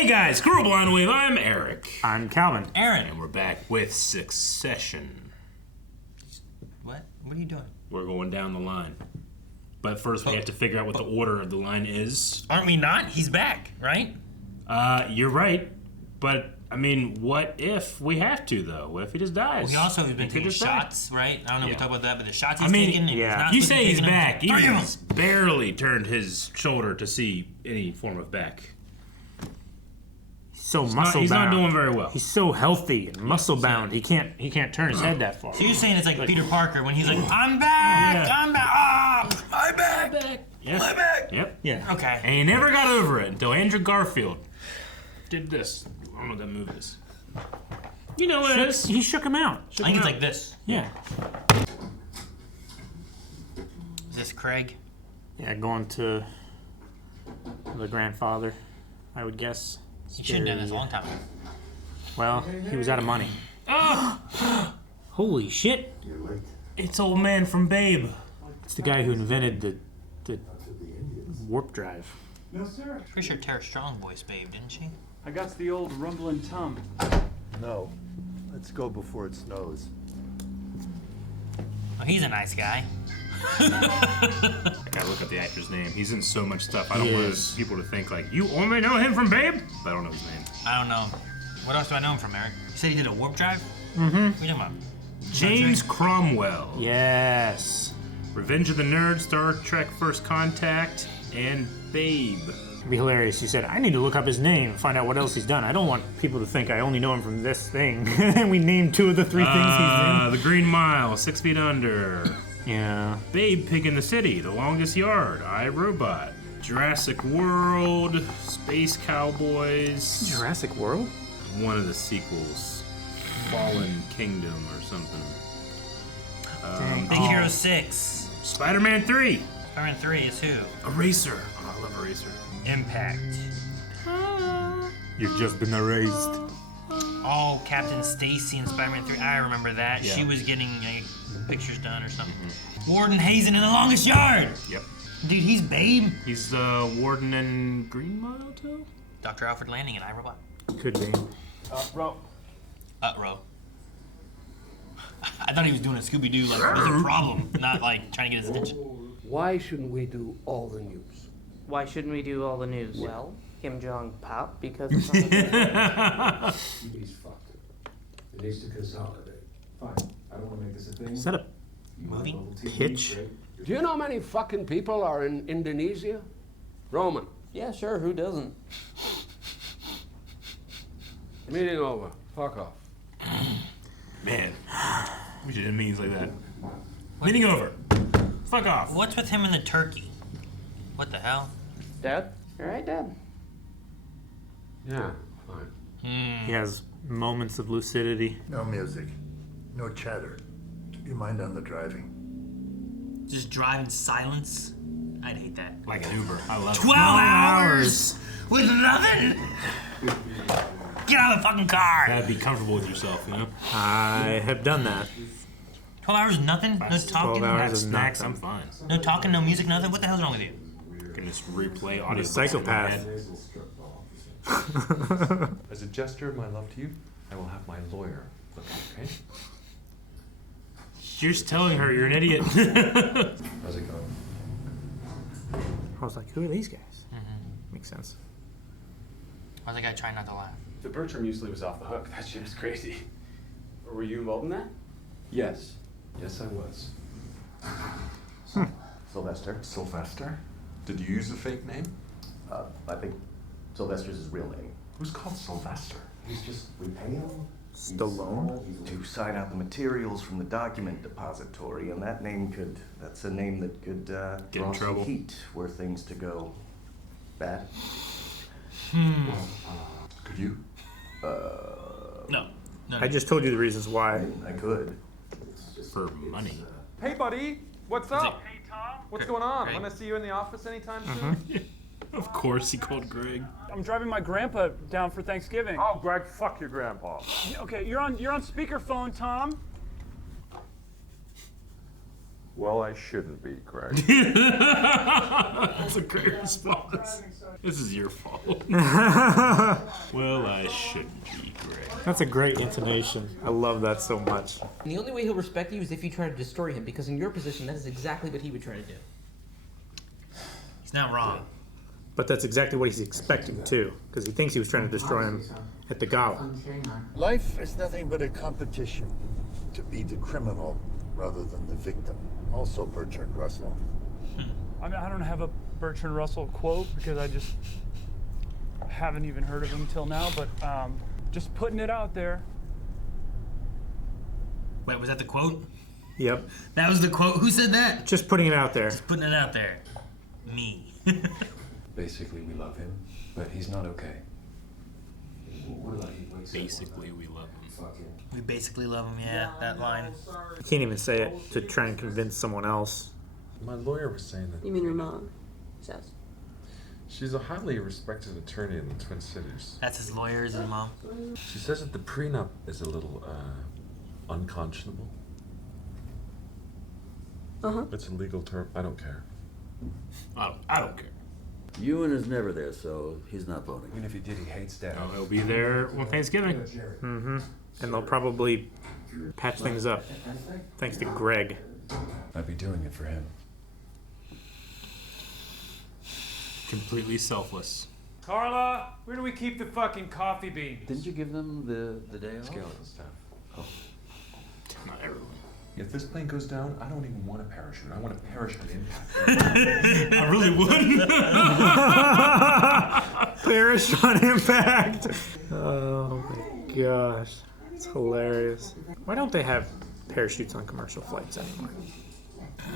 Hey guys, Screw Blind Wave, I'm Eric. I'm Calvin. Aaron. And we're back with Succession. What? What are you doing? We're going down the line. But first we have to figure out what the order of the line is. Aren't we not? He's back, right? You're right. But, I mean, what if we have to, though? What if he just dies? Well, he also has been taking shots, right? I don't know if we talk about that, but the shots he's taking... Yeah. You say he's back. He's barely turned his shoulder to see any form of back. So muscle bound. He's not doing very well. He's so healthy and muscle bound. He can't turn his head that far. So you're saying it's like Peter Parker when he's like, I'm back! Yeah. I'm back! Oh, I'm back! Yeah. I'm back! Yep. Yeah. Okay. And he never got over it until Andrew Garfield did this. I don't know what that move is. You know what it is. He shook him out. I think it's like this. Yeah. Is this Craig? Yeah, going to the grandfather, I would guess. He should have done this a long time ago. Well, he was out of money. Oh! Holy shit. It's old man from Babe. It's the guy who invented the warp drive. No, sir. Pretty sure Tara Strong voiced Babe, didn't she? I got the old rumbling tum. No. Let's go before it snows. Oh, he's a nice guy. I gotta look up the actor's name. He's in so much stuff. I don't want Yes. people to think like, you only know him from Babe? But I don't know his name. I don't know. What else do I know him from, Eric? You said he did a warp drive? Mm-hmm. What are you talking about? James Cromwell. Yes. Revenge of the Nerds, Star Trek First Contact, and Babe. It'd be hilarious. He said, I need to look up his name and find out what else he's done. I don't want people to think I only know him from this thing. And we named 2 of the 3 things he's in. The Green Mile, 6 Feet Under. Yeah. Babe, Pig in the City, The Longest Yard, I, Robot, Jurassic World, Space Cowboys. Jurassic World? One of the sequels. Fallen Kingdom or something. Big Hero 6. Spider-Man 3. Spider-Man 3 is who? Eraser. Oh, I love Eraser. Impact. You've just been erased. Oh, Captain Stacy in Spider-Man 3. I remember that. Yeah. She was getting pictures done or something. Warden Hazen in The Longest Yard. Yep. Dude, he's Babe. He's the warden in Green Mile too? Dr. Alfred Landing in iRobot. Could be. Bro. Row. I thought he was doing a Scooby-Doo, like, there's a problem, not like trying to get his attention. Why shouldn't we do all the news? Why shouldn't we do all the news? Well, Kim Jong pop because it's on the He's fucked it. It needs to consolidate. Fine. I don't want to make this a thing. Is that a Movie? pitch? Do you know how many fucking people are in Indonesia? Roman. Yeah, sure, who doesn't? Meeting over. Fuck off. Man. We should end meetings like that. Meeting over. Fuck off. What's with him and the turkey? What the hell? Dad? All right, Dad. Yeah, fine. He has moments of lucidity. No music. No chatter. Keep your mind on the driving. Just drive in silence? I'd hate that. Like an Uber. I love 12 hours with nothing? Get out of the fucking car! Gotta be comfortable with yourself, you know? I have done that. 12 hours, nothing? No talking? 12 hours Have of snacks, nothing. I'm fine. No talking, no music, nothing? What the hell's wrong with you? I can just replay audio. He's a psychopath. As a gesture of my love to you, I will have my lawyer look at it, okay? You're just telling her you're an idiot. How's it going? I was like, who are these guys? Makes sense. Why's that guy trying not to laugh? The Bertram usually was off the hook. That shit is crazy. Were you involved in that? Yes. Yes, I was. Sylvester? Did you use a fake name? I think Sylvester's his real name. Who's called Sylvester? He's just, we pay him. Stallone? To sign out the materials from the document depository, and that's a name that could Get in draw trouble. some heat were things to go bad. Could you? No. I just told you the reasons why. I could. For money. Hey, buddy. What's up? Hey, Tom. What's going on? Greg. Want to see you in the office anytime soon? Of course he called Greg. I'm driving my grandpa down for Thanksgiving. Oh, Greg, fuck your grandpa. Okay, you're on speakerphone, Tom. Well, I shouldn't be, Greg. That's a great response. This is your fault. Well, I shouldn't be, Greg. That's a great intonation. I love that so much. And the only way he'll respect you is if you try to destroy him, because in your position, that is exactly what he would try to do. He's not wrong. But that's exactly what he's expecting too, because he thinks he was trying to destroy him at the gala. Life is nothing but a competition to be the criminal rather than the victim. Also Bertrand Russell. I mean, I don't have a Bertrand Russell quote because I just haven't even heard of him till now, but just putting it out there. Wait, was that the quote? Yep. That was the quote? Who said that? Just putting it out there. Just putting it out there. Me. Basically, we love him, but he's not okay. Basically, we love him. We basically love him, yeah, that line. You can't even say it to try and convince someone else. My lawyer was saying that. You mean your mom says? She's a highly respected attorney in the Twin Cities. That's his lawyer, is his mom. She says that the prenup is a little, unconscionable. Uh-huh. It's a legal term. I don't care. I don't care. Ewan is never there, so he's not voting. Even if he did, he hates Dad. Oh, he'll be there on Thanksgiving. Mm-hmm. And they'll probably patch things up, thanks to Greg. I'd be doing it for him. Completely selfless. Carla, where do we keep the fucking coffee beans? Didn't you give them the day off? Skeleton stuff. Oh. Not everyone. If this plane goes down, I don't even want a parachute. I want a parachute impact. I really would. Parachute on impact. Oh my gosh. It's hilarious. Why don't they have parachutes on commercial flights anymore?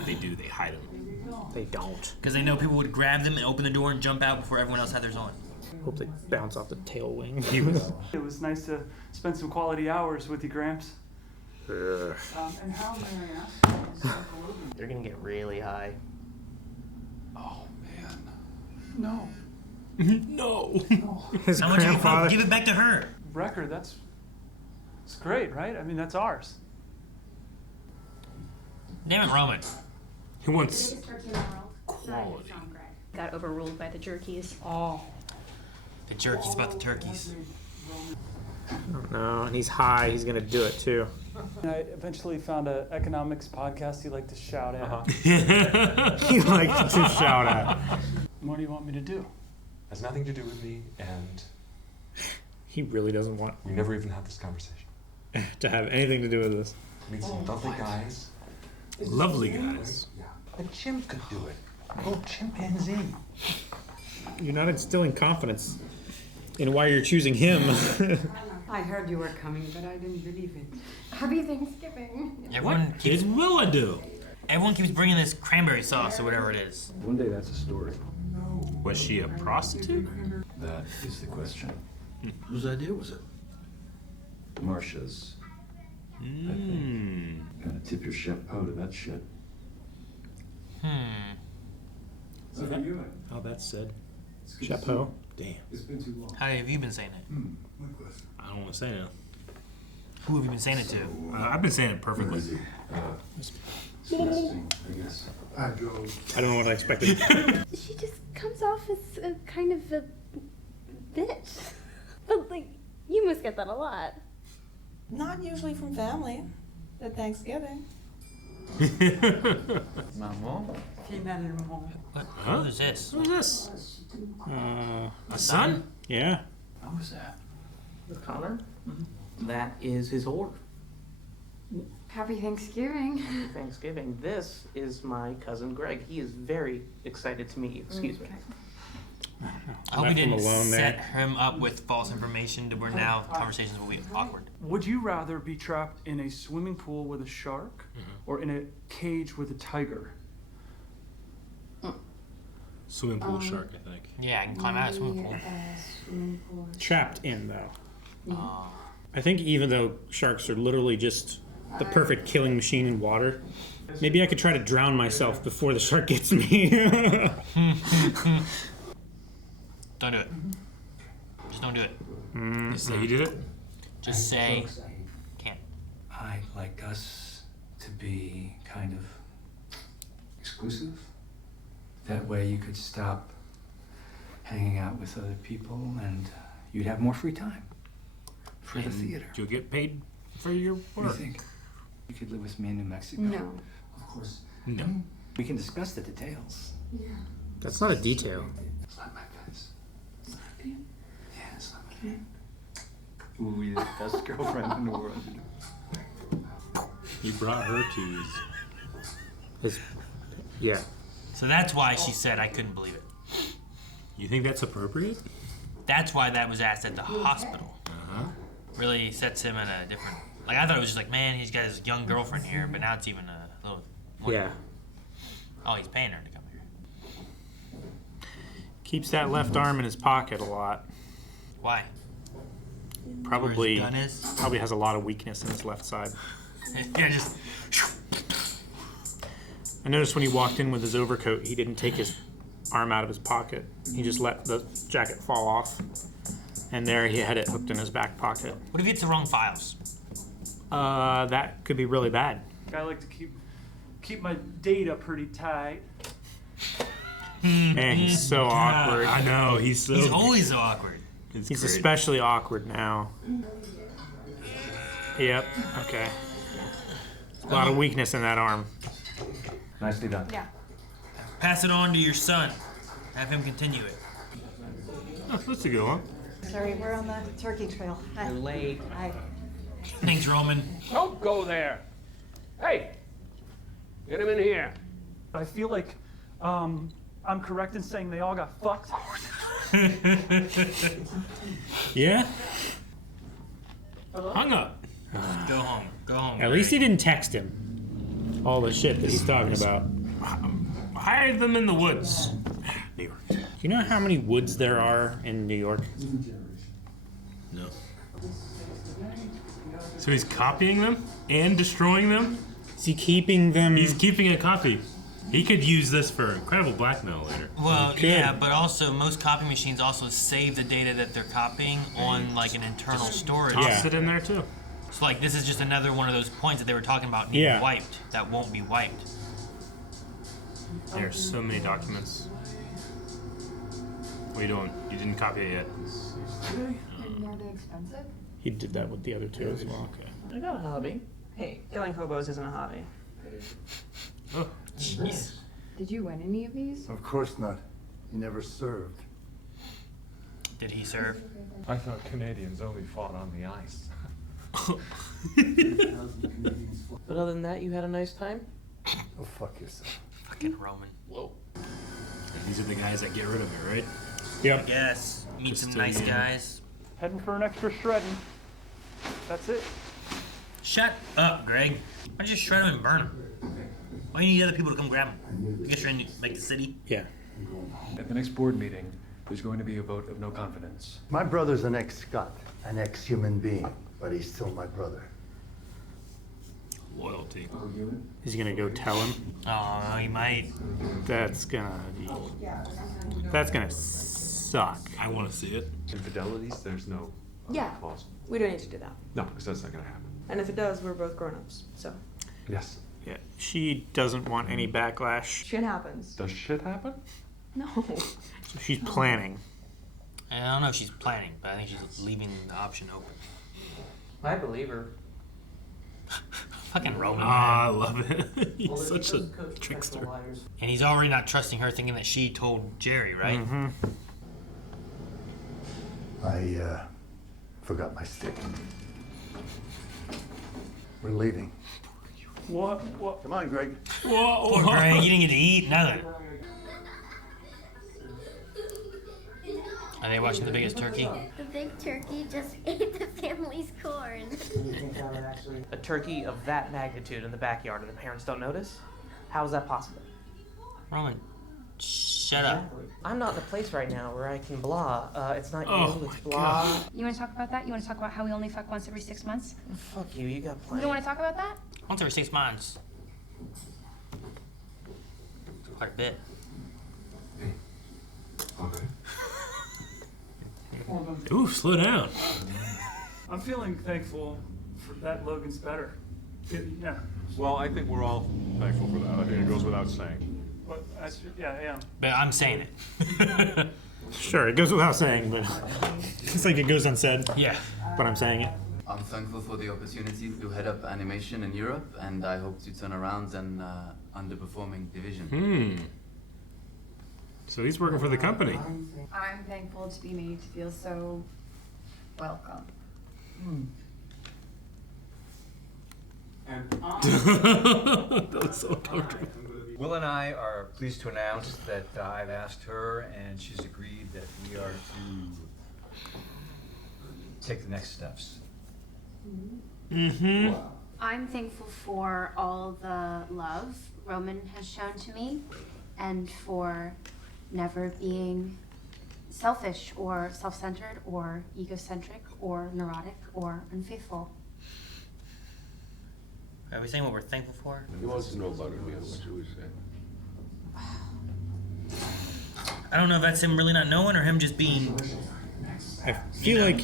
They do. They hide them. They don't. Because they know people would grab them and open the door and jump out before everyone else had theirs on. Hope they bounce off the tail wing. It was nice to spend some quality hours with you, Gramps. And how may I ask? They're gonna get really high. Oh, man. No. No. His How much you grandfather. give it back to her? Record, that's great, right? I mean, that's ours. Damn it, Roman. He wants quality. Got overruled by the jerkies. Oh. The jerky's about the turkeys. No, and he's high. He's gonna do it too. I eventually found an economics podcast you like to shout at. He likes to shout at. What do you want me to do? Has nothing to do with me, and He really doesn't want we never even had this conversation. to have anything to do with this. Meet some lovely guys. Lovely guys. A chimp could do it. Oh, chimpanzee. You're not instilling confidence in why you're choosing him. I heard you were coming, but I didn't believe it. Happy Thanksgiving. Everyone keeps, What will I do? everyone keeps bringing this cranberry sauce or whatever it is. One day that's a story. Was she a prostitute? That is the question. Whose idea was it? Marsha's. Gotta tip your chapeau to that shit. So how you? Oh, that's said. Chapeau. Damn. It's been too long. How have you been saying it? I don't want to say no. Who have you been saying it to? I've been saying it perfectly. Disgusting, I guess. I don't know what I expected. She just comes off as a kind of a bitch. But, like, you must get that a lot. Not usually from family at Thanksgiving. Maman? What? Who is this? Who's this? A son? Yeah. How was that? Connor? That is his order. Happy Thanksgiving. Thanksgiving. This is my cousin Greg. He is very excited to meet you. Excuse me. I hope we Left him didn't alone set there. him up with false information to where now conversations will be awkward. Would you rather be trapped in a swimming pool with a shark or in a cage with a tiger? Swimming pool shark, I think. Yeah, I can climb out of a swimming pool. Trapped in though. I think even though sharks are literally just the perfect killing machine in water, maybe I could try to drown myself before the shark gets me. Don't do it. Just don't do it. You say you did it? Just say, can't. I'd like us to be kind of exclusive. That way you could stop hanging out with other people and you'd have more free time for the theater. You'll get paid for your What do you work. think? You could live with me in New Mexico. No. Of course. No. We can discuss the details. Yeah. That's not a detail. It's not my fence. Yeah, it's not my fence. Ooh, you're the best girlfriend in the world. You brought her to His, yeah. So that's why she said I couldn't believe it. You think that's appropriate? That's why that was asked at the hospital. Uh-huh. Really sets him in a different. Like I thought it was just like, man, he's got his young girlfriend here, but now it's even a little. More, Yeah. Oh, he's paying her to come here. Keeps that left arm in his pocket a lot. Why? Probably, Where his gun is? probably has a lot of weakness in his left side. Yeah, just. I noticed when he walked in with his overcoat, he didn't take his arm out of his pocket. He just let the jacket fall off. And there he had it hooked in his back pocket. What if he gets the wrong files? That could be really bad. I like to keep my data pretty tight. Man, he's so awkward. I know, he's so... He's always so awkward. It's He's great. especially awkward now. Yep, okay. A lot of weakness in that arm. Nicely done. Yeah. Pass it on to your son. Have him continue it. Oh, that's a good one. Sorry, we're on the turkey trail. Hi. You're late. Hi. Thanks, Roman. Don't go there. Hey, get him in here. I feel like I'm correct in saying they all got fucked. Yeah? Hung up. Go home. Go home. At least he didn't text him. All the shit that he's talking about. Hide them in the woods. New York. Do you know how many woods there are in New York? No. So he's copying them and destroying them? Is he keeping them? He's keeping a copy. He could use this for incredible blackmail later. Well, yeah, but also most copy machines also save the data that they're copying on like an internal storage. Toss it in there too. So like this is just another one of those points that they were talking about being Yeah. wiped that won't be wiped. There's so many documents. What are you doing? You didn't copy it yet. Are they expensive? He did that with the other two as well. Okay. I got a hobby. Hey, killing hobos isn't a hobby. Oh, jeez. Did you win any of these? Of course not. He never served. Did he serve? I thought Canadians only fought on the ice. But other than that, you had a nice time? Go fuck yourself. Fucking Roman. Whoa. These are the guys that get rid of it, right? Yep. Yes. Meet Just some to, nice yeah. guys. Heading for an extra shredding. That's it. Shut up, Greg. Why don't you just shred them and burn them? Why do you need other people to come grab them? I guess you're in like the city. Yeah. At the next board meeting, there's going to be a vote of no confidence. My brother's an ex-Scot, an ex-human being, but he's still my brother. Loyalty. Is he gonna go tell him? Oh, he might. That's gonna suck. I want to see it. Infidelities, there's no Yeah. clause. We don't need to do that. No, because that's not going to happen. And if it does, we're both grown-ups, so. Yes. Yeah. She doesn't want any backlash. Shit happens. Does shit happen? No. So she's planning. I don't know if she's planning, but I think she's leaving the option open. I believe her. Fucking Roman. Ah, I man. love it. He's such a trickster. And he's already not trusting her, thinking that she told Jerry, right? Mm-hmm. I forgot my stick. We're leaving. What? Come on, Greg. Whoa, Poor Greg, you didn't get to eat, nothing. Are they watching The Biggest Turkey? The big turkey just ate the family's corn. A turkey of that magnitude in the backyard and the parents don't notice? How is that possible? Roman, shut up. I'm not in a place right now where I can blah. It's not Oh you, it's my blah. God. You want to talk about that? You want to talk about how we only fuck once every 6 months? Fuck you got You plenty. don't want to talk about that? Once every 6 months. Quite a bit. Okay. Ooh, slow down. I'm feeling thankful for that Logan's better. Yeah. Well, I think we're all thankful for that. I think it goes without saying. Yeah, I am. But I'm saying it. Sure, it goes without saying, but it's like it goes unsaid. Yeah. But I'm saying it. I'm thankful for the opportunity to head up animation in Europe, and I hope to turn around an underperforming division. So he's working for the company. I'm thankful to be made to feel so welcome. That was so comfortable. Will and I are pleased to announce that I've asked her, and she's agreed that we are to take the next steps. I'm thankful for all the love Roman has shown to me and for never being selfish or self-centered or egocentric or neurotic or unfaithful. Are we saying what we're thankful for? He wants to know about it, What should we say? I don't know if that's him really not knowing or him just being. I feel like.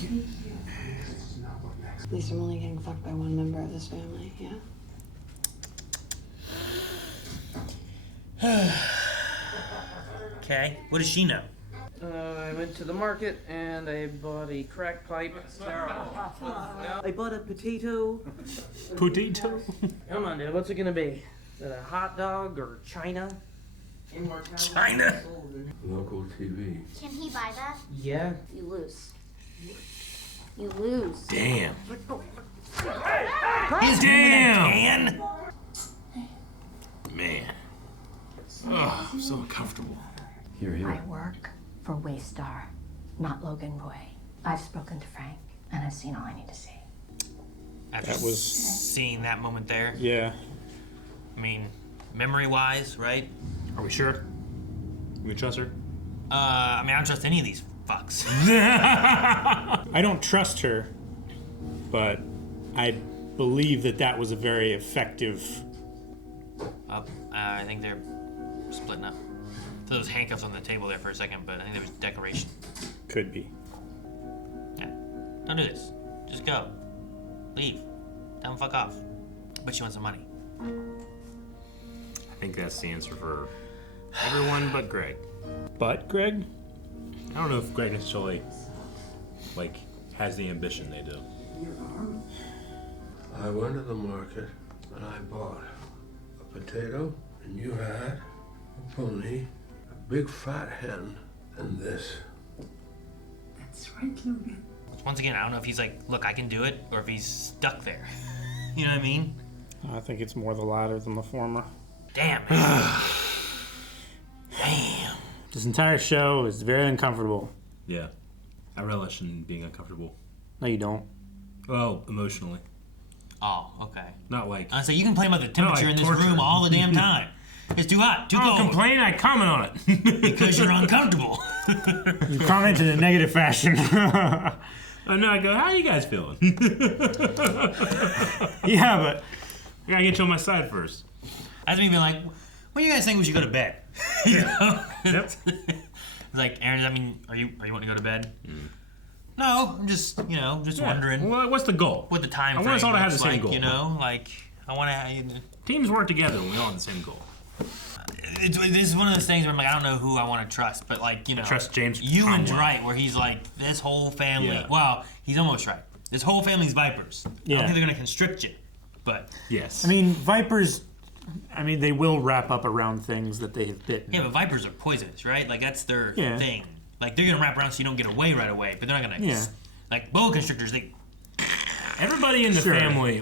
At least I'm only getting fucked by one member of this family, yeah? Okay. What does she know? I went to the market and I bought a crack pipe. Terrible. I bought a potato. Potato? Come on, dude. What's it gonna be? Is it a hot dog or China? China? Local TV. Can he buy that? Yeah. You lose. You lose. Damn. Damn! Man. Oh, I'm so uncomfortable. I work for Waystar, not Logan Roy. I've spoken to Frank, and I've seen all I need to see. After That was- seeing that moment there. Yeah. I mean, memory-wise, right? Are we sure? We trust her? I mean, I don't trust any of these fucks. I don't trust her, but I believe that that was a very effective. I think they're splitting up. So those handcuffs on the table there for a second, but I think there was decoration. Could be. Yeah. Don't do this. Just go. Leave. Tell them fuck off. But she wants some money. I think that's the answer for everyone but Greg. But Greg? I don't know if Greg necessarily, has the ambition they do. I went to the market and I bought a potato, and you had a pony, a big fat hen, and this. That's right, Logan. Once again, I don't know if he's like, look, I can do it, or if he's stuck there. You know what I mean? I think it's more the latter than the former. Damn, man. Damn. This entire show is very uncomfortable. Yeah. I relish in being uncomfortable. No, you don't. Well, emotionally. Oh, okay. Not like... I say you complain about the temperature in this torture. room all the damn time. It's too hot, too I cold. don't complain, I comment on it. Because you're uncomfortable. You comment in a negative fashion. Oh, no, I go, how are you guys feeling? Yeah, but... I gotta get you on my side first. That's me being like, when you guys think we should go to bed? You know? Yep. It's like, Aaron, I mean, are you wanting to go to bed? No, I'm just, wondering. Well, what's the goal? What the time I frame want us all to have the looks same like, goal. I want to... Teams work together when we all have the same goal. This is one of those things where I'm like, I don't know who I want to trust, but Trust James Ewan's Cromwell. right, where he's like, this whole family. Yeah. Well, he's almost right. This whole family's vipers. I Yeah. don't think they're gonna constrict you, but yes. I mean, vipers. I mean, they will wrap up around things that they have bitten. yeah, but vipers are poisonous, right? Like that's their Yeah. thing. Like they're gonna wrap around so you don't get away right away, but they're not gonna. Yeah. Like boa constrictors, they. Everybody in the Sure. family,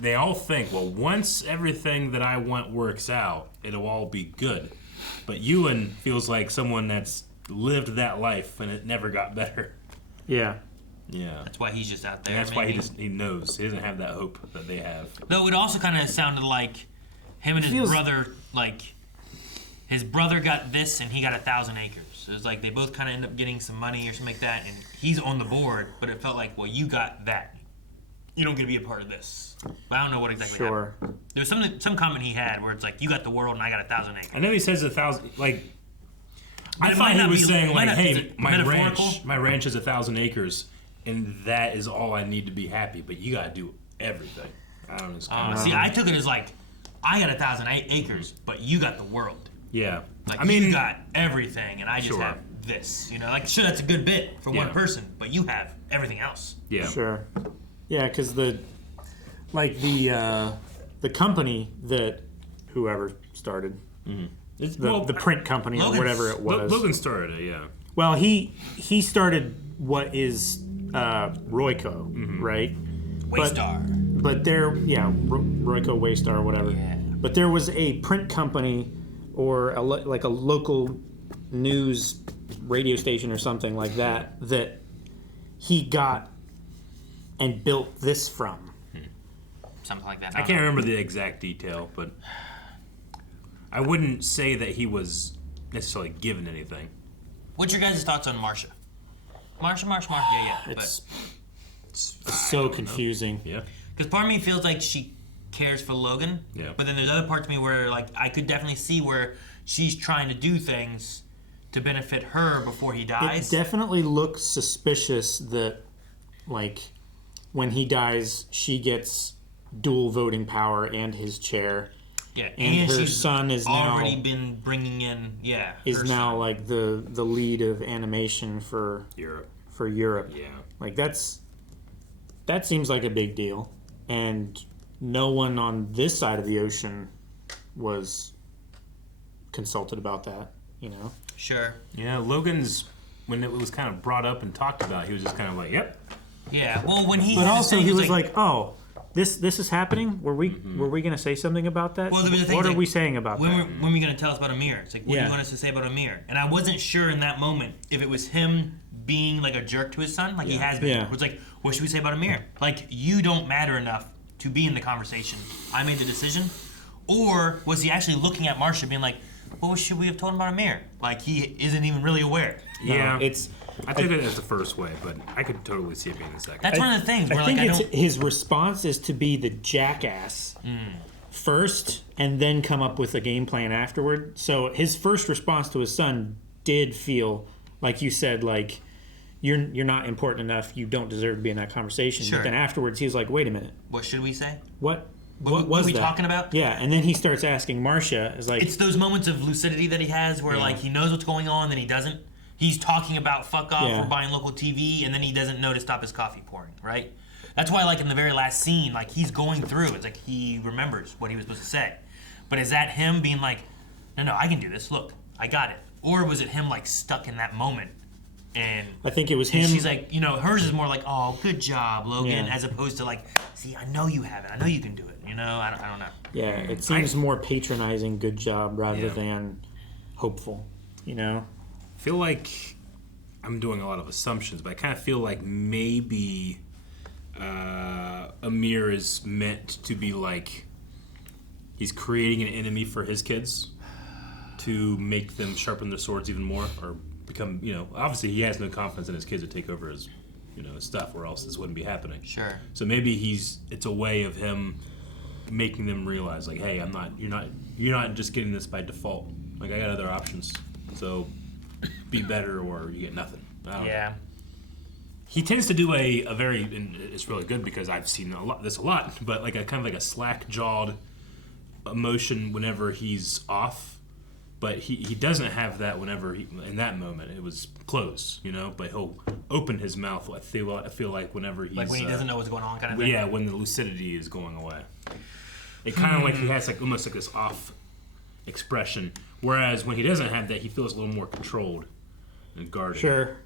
they all think, well, once everything that I want works out, it'll all be good. But Ewan feels like someone that's lived that life and it never got better. Yeah. Yeah. That's why he's just out there. And that's maybe. why he knows. He doesn't have that hope that they have. Though it also kind of sounded like him and his feels- brother, his brother got this and he got 1,000 acres. So it was like they both kind of end up getting some money or something like that, and he's on the board, but it felt like, well, you got that. You don't get to be a part of this. But I don't know what exactly Sure. happened. There was some comment he had where it's like, you got the world and I got 1,000 acres. I know he says 1,000, I it thought might he not was be- saying, might not- is hey, it my metaphorical? ranch is 1,000 acres, and that is all I need to be happy, but you gotta do everything. I don't know. See, I took it as like, I got 1,000 acres, but you got the world. Yeah. Like, I mean, you got everything, and I just Sure. have this. You know, like, sure, that's a good bit for one Yeah. person, but you have everything else. Yeah. Sure. Yeah, because the company that whoever started, the print company or whatever it was. Logan started it, yeah. Well, he started what is Royco, right? Waystar. But there, Royco, Waystar, or whatever. Yeah. But there was a print company or like a local news radio station or something like that he got and built this from. Something like that. I can't remember the exact detail, but I wouldn't say that he was necessarily given anything. What's your guys' thoughts on Marsha? Marsha. Yeah. It's so confusing. Yeah. Because part of me feels like she cares for Logan. Yeah. But then there's other parts of me where, like, I could definitely see where she's trying to do things to benefit her before he dies. It definitely looks suspicious that, like, when he dies, she gets dual voting power and his chair. Yeah, and her she's son is already now been bringing in, is her now son. like the lead of animation for Europe. Yeah, like that seems like a big deal, and no one on this side of the ocean was consulted about that. You know. Sure. Yeah, Logan's, when it was kind of brought up and talked about, he was just kind of like, yep. Yeah, well, when he But had also this thing, he was like, oh, this is happening. Were we going to say something about that? Well, there was a thing what are like, we saying about when that? When are we going to tell us about Amir? It's like, what do Yeah. you want us to say about Amir? And I wasn't sure in that moment if it was him being like a jerk to his son, like he has been. Yeah. It was like, what should we say about Amir? Like, you don't matter enough to be in the conversation. I made the decision. Or was he actually looking at Marsha being like, what should we have told him about Amir? Like, he isn't even really aware. Yeah. It's. I took it as the first way, but I could totally see it being the second. That's one of the things where, I think like, I it's don't... his response is to be the jackass first, and then come up with a game plan afterward. So his first response to his son did feel like you said, like you're not important enough. You don't deserve to be in that conversation. Sure. But then afterwards, he was like, wait a minute, What should we say? what What was are we that? talking about? Yeah, and then he starts asking Marsha, is like, It's those moments of lucidity that he has where, like, he knows what's going on, then he doesn't. He's talking about fuck off Yeah. or buying local TV, and then he doesn't know to stop his coffee pouring, right? That's why, like, in the very last scene, like, he's going through. It's like he remembers what he was supposed to say. But is that him being like, no, I can do this. Look, I got it. Or was it him, like, stuck in that moment? And I think it was and him. she's like, you know, hers is more like, oh, good job, Logan, Yeah. as opposed to, like, see, I know you have it. I know you can do it. You know, I don't know. yeah, it seems more patronizing, good job, rather than hopeful. You know. I feel like I'm doing a lot of assumptions, but I kind of feel like maybe Amir is meant to be like he's creating an enemy for his kids to make them sharpen their swords even more or become, you know, obviously he has no confidence in his kids to take over his, you know, his stuff, or else this wouldn't be happening. Sure. So maybe it's a way of him making them realize, like, hey, you're not just getting this by default. Like, I got other options. So be better or you get nothing. I don't know. He tends to do a very, and it's really good because I've seen this a lot, but like a kind of like a slack-jawed emotion whenever he's off. But he doesn't have that whenever in that moment it was close, you know. But he'll open his mouth. I feel like whenever he's Like when he doesn't know what's going on, kind of thing. Yeah, when the lucidity is going away. It kind of like he has like almost like this off expression. Whereas when he doesn't have that, he feels a little more controlled and guarded. Sure.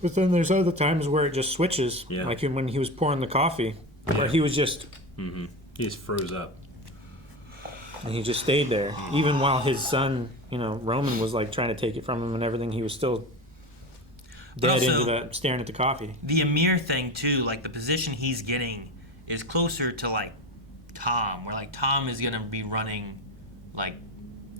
But then there's other times where it just switches. Yeah. Like when he was pouring the coffee, where he was just. Mm-hmm. He just froze up. And he just stayed there. Even while his son, you know, Roman was like trying to take it from him and everything, he was still But dead also, into that, staring at the coffee. The Amir thing, too, like the position he's getting is closer to like Tom, where like Tom is going to be running like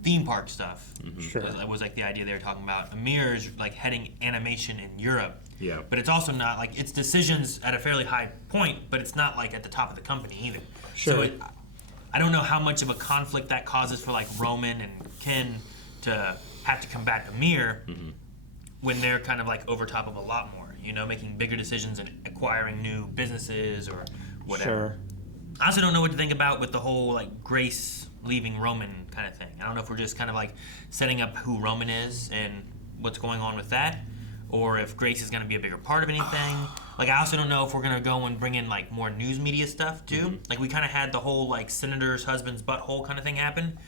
theme park stuff. Mm-hmm. Sure. That was like the idea they were talking about. Amir is like heading animation in Europe. Yeah. But it's also not like it's decisions at a fairly high point, but it's not like at the top of the company either. Sure. So I don't know how much of a conflict that causes for like Roman and Ken to have to combat Amir when they're kind of like over top of a lot more, you know, making bigger decisions and acquiring new businesses or whatever. Sure. I also don't know what to think about with the whole like Grace leaving Roman kind of thing. I don't know if we're just kind of like setting up who Roman is and what's going on with that, or if Grace is going to be a bigger part of anything. Like, I also don't know if we're going to go and bring in like more news media stuff too. Like, we kind of had the whole like senator's husband's butthole kind of thing happen,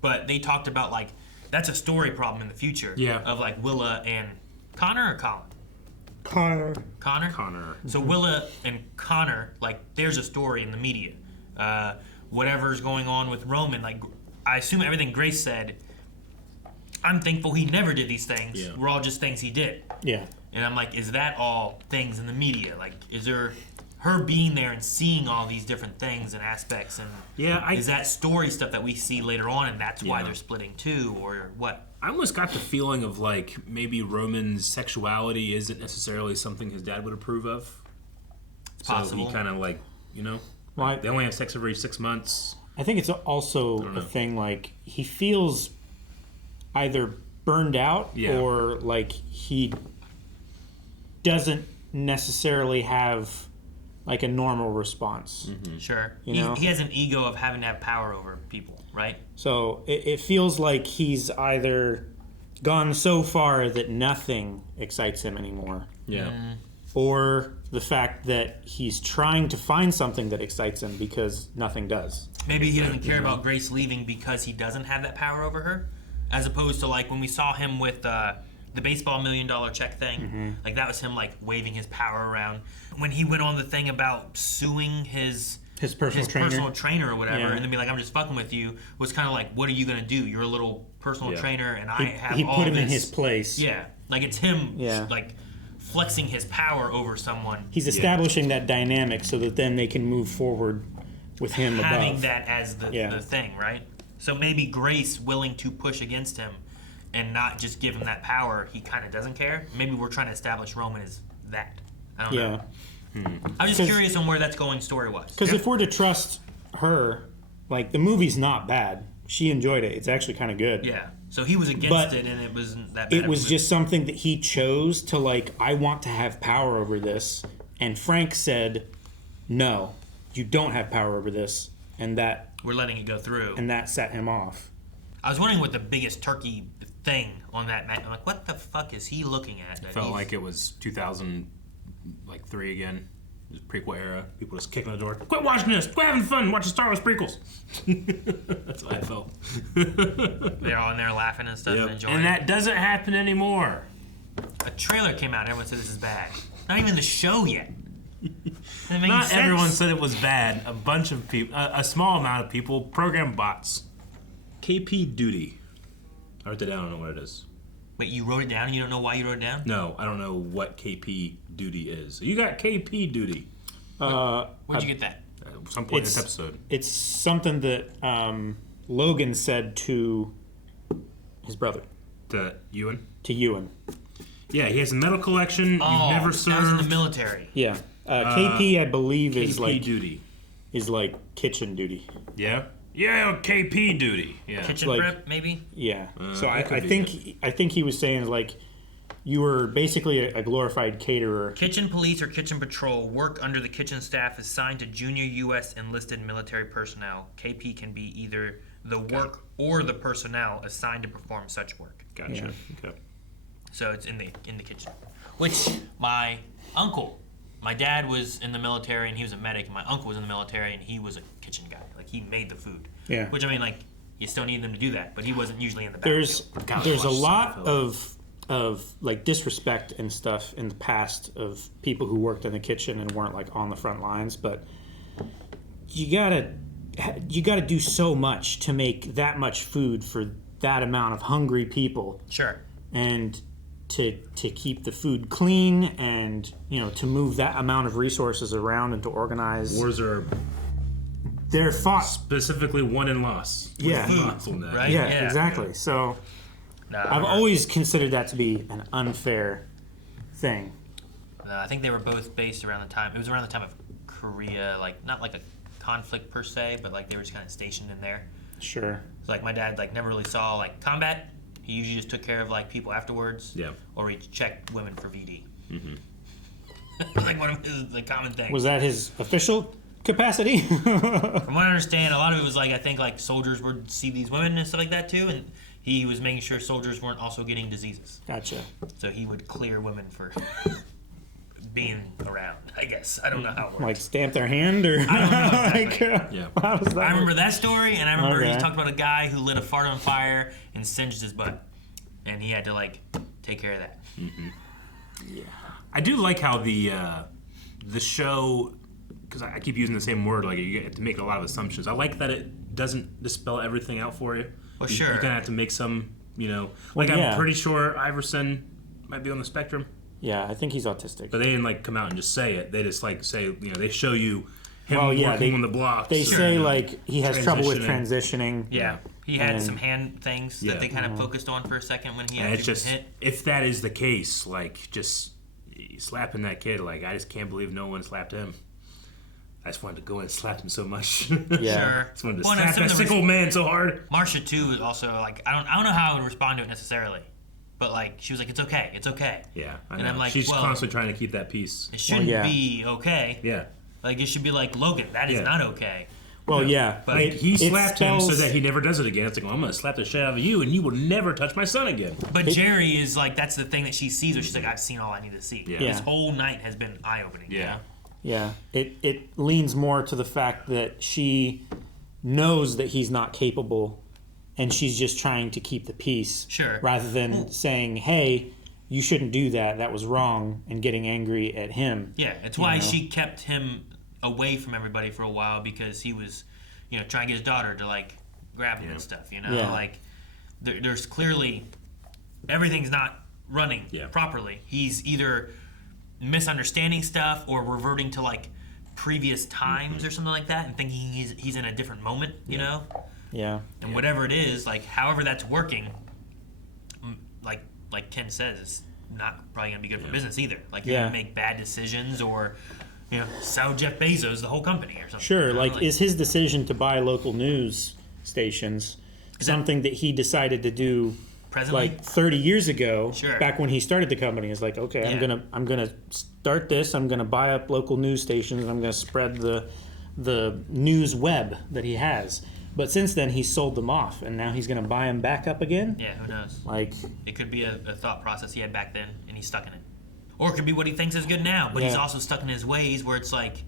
but they talked about like that's a story problem in the future. Yeah. Of like Willa and Connor or Colin. Connor. So Willa and Connor, like, there's a story in the media. Whatever's going on with Roman, like, I assume everything Grace said, I'm thankful he never did these things. Yeah. We're all just things he did. Yeah. And I'm like, is that all things in the media? Like, is there her being there and seeing all these different things and aspects? And is that story stuff that we see later on, and that's why they're splitting too, or what? I almost got the feeling of like maybe Roman's sexuality isn't necessarily something his dad would approve of. It's possible. So he kind of like, Right. They only have sex every 6 months. I think it's also a thing like he feels either burned out or like he doesn't necessarily have like a normal response. Sure. You know? He has an ego of having to have power over people, right? So it feels like he's either gone so far that nothing excites him anymore. Yeah. Or the fact that he's trying to find something that excites him because nothing does. Maybe he doesn't care about Grace leaving because he doesn't have that power over her, as opposed to like when we saw him with the baseball $1 million check thing. Like that was him like waving his power around. When he went on the thing about suing his personal trainer or whatever, and then be like, I'm just fucking with you, was kind of like, what are you gonna do? You're a little personal trainer, and I have he all put him this. in his place. Yeah, like it's him like flexing his power over someone. He's establishing that dynamic so that then they can move forward with him having above. that as the thing, right? So maybe Grace willing to push against him and not just give him that power, he kind of doesn't care. Maybe we're trying to establish Roman as that. I don't know. I'm just curious on where that's going story-wise. Because if we're to trust her, like the movie's not bad. She enjoyed it. It's actually kind of good. Yeah. So he was against it, and it wasn't that bad. It was just something that he chose to like. I want to have power over this, and Frank said, "No, you don't have power over this," and that we're letting it go through, and that set him off. I was wondering what the biggest turkey thing on that match. I'm like, what the fuck is he looking at? It felt like it was 2003 again. It was prequel era. People just kicking the door. Quit watching this. Quit having fun. Watch the Star Wars prequels. That's what I felt. They're all in there laughing and stuff and enjoying. And that doesn't happen anymore. A trailer came out. Everyone said this is bad. Not even the show yet. Not everyone said it was bad. A bunch of people, a small amount of people, program bots. KP Duty. I wrote that down. I don't know what it is. Wait, you wrote it down and you don't know why you wrote it down? No, I don't know what KP Duty is. You got KP Duty. Where'd you get that? At some point in this episode. It's something that Logan said to his brother. To Ewan? To Ewan. Yeah, he has a medal collection. You've never served. That was in the military. Yeah. KP, I believe, is KP like duty. Is like kitchen duty. Yeah. Yeah, KP duty. Yeah. Kitchen Like- prep, maybe? Yeah. So that could I be think he was saying like you were basically a glorified caterer. Kitchen police or kitchen patrol work under the kitchen staff assigned to junior U.S. enlisted military personnel. KP can be either the work or the personnel assigned to perform such work. Gotcha. Okay. So it's in the kitchen. Which my dad was in the military and he was a medic, and my uncle was in the military and he was a kitchen guy. Like he made the food. Yeah. Which I mean, like you still need them to do that, but he wasn't usually in the There's battlefield. there's a lot of like disrespect and stuff in the past of people who worked in the kitchen and weren't like on the front lines, but you gotta do so much to make that much food for that amount of hungry people. Sure. And to keep the food clean and to move that amount of resources around and to organize. Wars are they're fought specifically won and lost. Yeah. Right? Yeah, exactly. So I've always considered that to be an unfair thing. I think they were both based around the time. It was around the time of Korea, like not like a conflict per se, but like they were just kind of stationed in there. Sure. So like my dad like never really saw like combat. He usually just took care of like people afterwards. Yeah. Or he checked women for VD. Like one of his like common things. Was that his official capacity. From what I understand, a lot of it was like I think like soldiers would see these women and stuff like that too, and he was making sure soldiers weren't also getting diseases. Gotcha. So he would clear women for being around. I guess I don't know how it works. Like stamp their hand, or I don't know exactly. Yeah. How does that I remember work? that story, and I remember he Okay. talked about a guy who lit a fart on fire and singed his butt, and he had to like take care of that. Mm-hmm. Yeah, I do like how the show, because I keep using the same word, like you get to make a lot of assumptions. I like that it doesn't dispel everything out for you. Well, You sure. kind of have to make some, like Well, yeah. I'm pretty sure Iverson might be on the spectrum, Yeah, I think he's autistic. but they didn't like come out and just say it. They just like say, they show you him Well, yeah, working they- on the blocks. They or, say like he has trouble with transitioning. Yeah, he had and- some hand things Yeah. that they kind of focused on for a second when he And actually it's was just, hit. if that is the case, like, just slapping that kid, like, I just can't believe no one slapped him. I just wanted to go in and slap him so much. Sure. Just wanted to Well, and slap some that of sick them old man so hard. Marsha too is also like I don't know how I would respond to it necessarily, but like she was like it's okay, Yeah, I and know. I'm like She's well, constantly trying to keep that peace. it shouldn't be okay. Yeah. Like it should be like Logan, that is Yeah. not okay. Well, yeah. But Like, he slapped him so spells- that he never does it again. It's like, well, I'm going to slap the shit out of you, and you will never touch my son again. But Gerri is like that's the thing that she sees, where she's like I've seen all I need to see. Yeah. This whole night has been eye opening. Yeah. You know? Yeah, it leans more to the fact that she knows that he's not capable, and she's just trying to keep the peace. Sure. Rather than saying, "Hey, you shouldn't do that. That was wrong," and getting angry at him. Yeah, it's You why know? she kept him away from everybody for a while because he was, trying to get his daughter to like grab him and stuff. Yeah. Like there's clearly everything's not running properly. He's either misunderstanding stuff or reverting to like previous times or something like that and thinking he's in a different moment. You know. Yeah. And whatever it is, like however that's working, like Ken says, it's not probably gonna be good for business either. Like you're Yeah. gonna make bad decisions or sell Jeff Bezos the whole company or something. Sure, you know? like is his decision to buy local news stations something that he decided to do Presently? like 30 years ago, Sure. back when he started the company? It's like, okay, Yeah. I'm gonna start this. I'm gonna buy up local news stations, and I'm gonna spread the news web that he has. But since then, he's sold them off, and now he's gonna buy them back up again. Yeah, who knows? Like, It could be a thought process he had back then, and he's stuck in it. Or it could be what he thinks is good now, but he's Yeah. also stuck in his ways where it's like,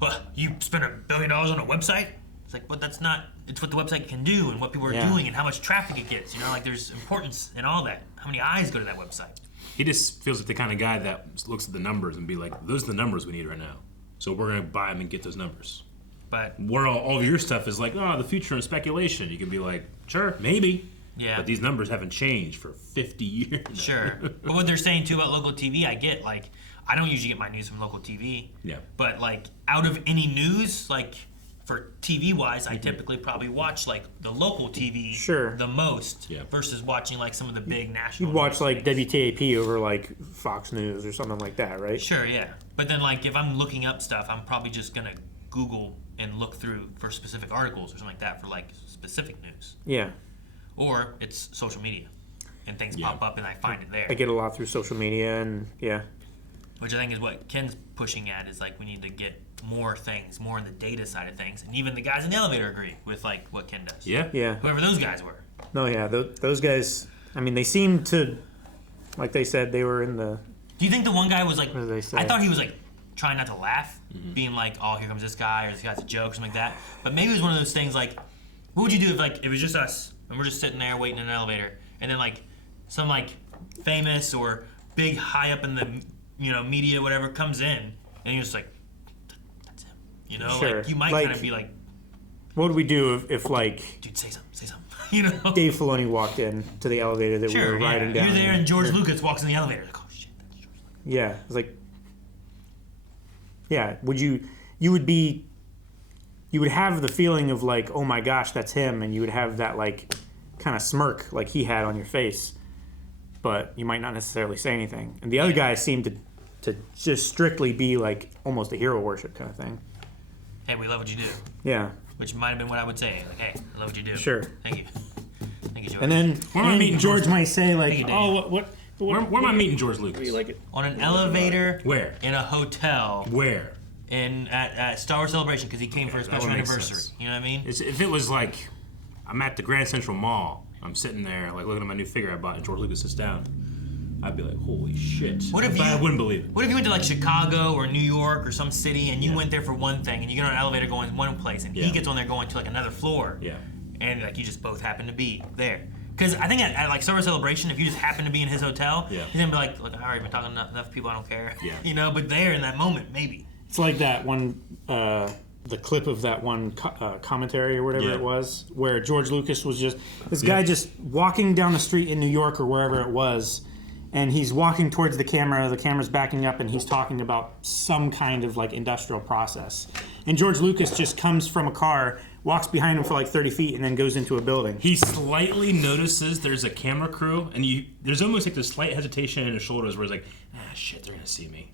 well, you spent $1 billion on a website? It's like, but that's not, it's what the website can do and what people are Yeah. doing and how much traffic it gets. Like there's importance in all that. How many eyes go to that website? He just feels like the kind of guy that looks at the numbers and be like, those are the numbers we need right now. So we're going to buy them and get those numbers. But where all of your stuff is like, the future and speculation. You can be like, sure, maybe. Yeah. But these numbers haven't changed for 50 years. Sure. But what they're saying too about local TV, I get. Like, I don't usually get my news from local TV. Yeah. But like, out of any news, like for TV wise, I typically probably watch like the local TV Sure. the most versus watching like some of the big national. you'd watch like WTAP over like Fox News or something like that, right? Sure, yeah. But then like if I'm looking up stuff, I'm probably just gonna Google and look through for specific articles or something like that for like specific news. Yeah. Or it's social media, and things pop up and I find it there. I get a lot through social media, and yeah. Which I think is what Ken's pushing at, is like we need to get more things, more in the data side of things. And even the guys in the elevator agree with like what Ken does. Yeah. Whoever those guys were. No, yeah, those guys. I mean, they seem to, like they said, they were in the. Do you think the one guy was like? What did they say? I thought he was like trying not to laugh, being like, "Oh, here comes this guy," or "This guy's a joke," or something like that. But maybe it was one of those things like, what would you do if like it was just us and we're just sitting there waiting in an elevator, and then like some like famous or big high up in the media whatever comes in, and you're just like, that's him. Sure. Like you might Like- kind of be like, What would we do if like? dude, say something. Dave Filoni walked in to the elevator that we Sure, were yeah. riding down. You're there, in. and George Lucas walks in the elevator. Like, oh shit. Yeah, it's like. Yeah, you would have the feeling of like, oh my gosh, that's him, and you would have that like kind of smirk like he had on your face, but you might not necessarily say anything. And the other guy seemed to just strictly be like almost a hero worship kind of thing. Hey, we love what you do. Yeah. Which might have been what I would say. Like, hey, I love what you do. Sure. Thank you. Thank you, George. And then George might say like, Thank you, oh, Dave. what Where am I meeting George Lucas? Do you like it? On an elevator. Where? In a hotel. Where? at Star Wars Celebration because he came for a special anniversary. Sense. You know what I mean? If it was like, I'm at the Grand Central Mall, I'm sitting there like looking at my new figure I bought, and George Lucas sits down, I'd be like, holy shit. I wouldn't believe it. What if you went to like Chicago or New York or some city and you went there for one thing and you get on an elevator going one place and he gets on there going to like another floor. Yeah. And like you just both happen to be there. Because I think at like Star Wars Celebration, if you just happen to be in his hotel, he's gonna be like, look, I've already been talking to enough people, I don't care. Yeah. You know, but there in that moment, maybe. It's like that one, the clip of that one commentary or whatever it was, where George Lucas was just, this guy just walking down the street in New York or wherever it was, and he's walking towards the camera's backing up, and he's talking about some kind of like industrial process. And George Lucas just comes from a car, walks behind him for like 30 feet, and then goes into a building. He slightly notices there's a camera crew, and there's almost like this slight hesitation in his shoulders where he's like, shit, they're gonna see me.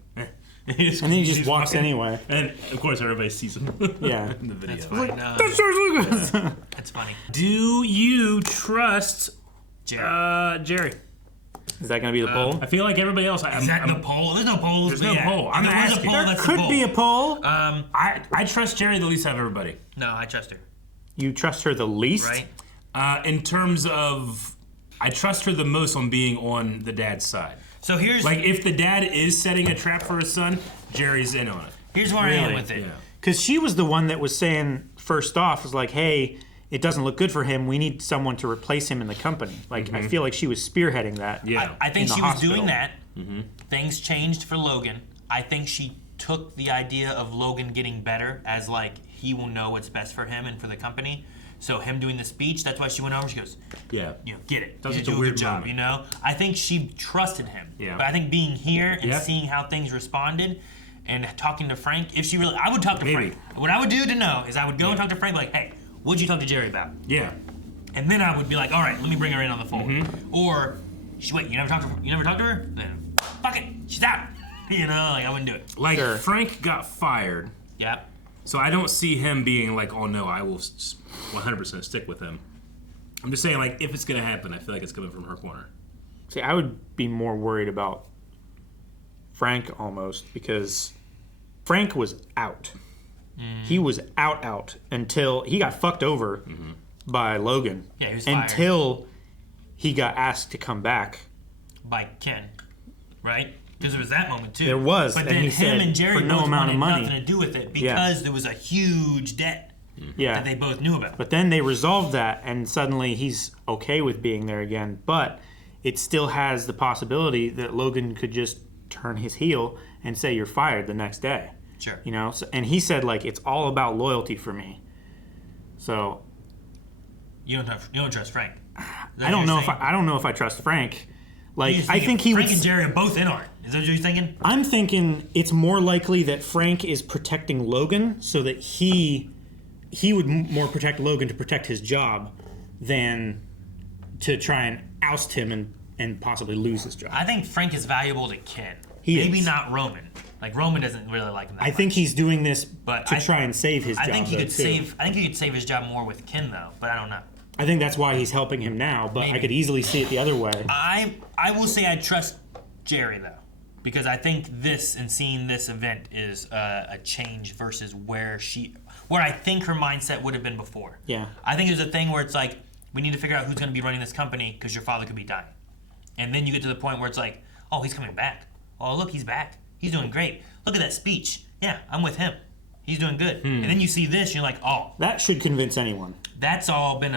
And then he just walks anyway. And of course everybody sees him Yeah. in the video. That's funny. That's George Lucas! That's funny. Do you trust Gerri? Is that going to be the poll? I feel like everybody else. Is that the poll? There's no polls. There's no poll. If there was a poll, that's the Could poll. be a poll. I trust Gerri the least out of everybody. No, I trust her. You trust her the least? Right. In terms of, I trust her the most on being on the dad's side. So here's like if the dad is setting a trap for his son, Jerry's in on it. Here's where I am with it. Because she was the one that was saying first off, was like, hey, it doesn't look good for him. We need someone to replace him in the company. Like, I feel like she was spearheading that. Yeah. I think she was doing that. Mm-hmm. Things changed for Logan. I think she took the idea of Logan getting better as like he will know what's best for him and for the company. So him doing the speech, that's why she went over. She goes, yeah, you know, get it. That was You such a do weird good job, moment. you know. I think she trusted him. Yeah. But I think being here and Yeah. seeing how things responded, and talking to Frank, if she really, I would talk to Maybe. Frank. What I would do to know is I would go and talk to Frank, like, hey, what'd you talk to Gerri about? Yeah. And then I would be like, all right, let me bring her in on the fold. Mm-hmm. Or, wait, you never talked to her? Then fuck it, she's out. You know, like I wouldn't do it. Like Frank got fired. Yeah. So I don't see him being like, oh no, I will 100% stick with him. I'm just saying, like, if it's gonna happen, I feel like it's coming from her corner. See, I would be more worried about Frank almost, because Frank was out. He was out until he got fucked over by Logan. Yeah, he was fired. Until he got asked to come back. By Ken, right? Because there was that moment too. There was, But and then he him said, and Gerri for no both amount of wanted money. nothing to do with it Yeah. because there was a huge debt that they both knew about. But then they resolved that, and suddenly he's okay with being there again. But it still has the possibility that Logan could just turn his heel and say you're fired the next day. Sure. You know, so, and he said like it's all about loyalty for me. So You don't trust Frank. I don't know if I trust Frank. Like I think he Frank would. and Gerri are both in on it. Is that what you're thinking? I'm thinking it's more likely that Frank is protecting Logan so that he would more protect Logan to protect his job than to try and oust him and possibly lose his job. I think Frank is valuable to Ken. He Maybe is. not Roman. Like Roman doesn't really like him that I think he's doing this But to try and save his job. I think he though, could too. save. I think he could save his job more with Ken though, but I don't know. I think that's why he's helping him now, but I could easily see it the other way. I will say I trust Gerri though, because I think this and seeing this event is a change versus where I think her mindset would have been before. Yeah. I think there's a thing where it's like we need to figure out who's going to be running this company because your father could be dying, and then you get to the point where it's like, oh, he's coming back. Oh, look, he's back. He's doing great. Look at that speech. Yeah, I'm with him. He's doing good. And then you see this, and you're like, oh. That should convince anyone. That's all been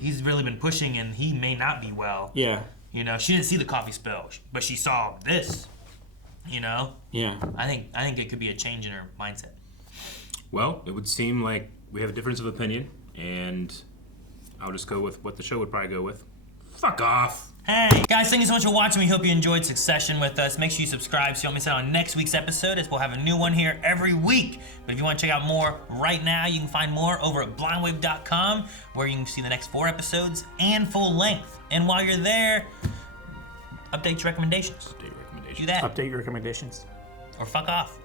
he's really been pushing, and he may not be well. Yeah. You know, she didn't see the coffee spill, but she saw this. You know. Yeah. I think it could be a change in her mindset. Well, it would seem like we have a difference of opinion, and I'll just go with what the show would probably go with. Fuck off. Hey guys, thank you so much for watching. We hope you enjoyed Succession with us. Make sure you subscribe so you don't miss out on next week's episode, as we'll have a new one here every week. But if you want to check out more right now, you can find more over at blindwave.com, where you can see the next 4 episodes and full length. And while you're there, update your recommendations. Do that. Update your recommendations. Or fuck off.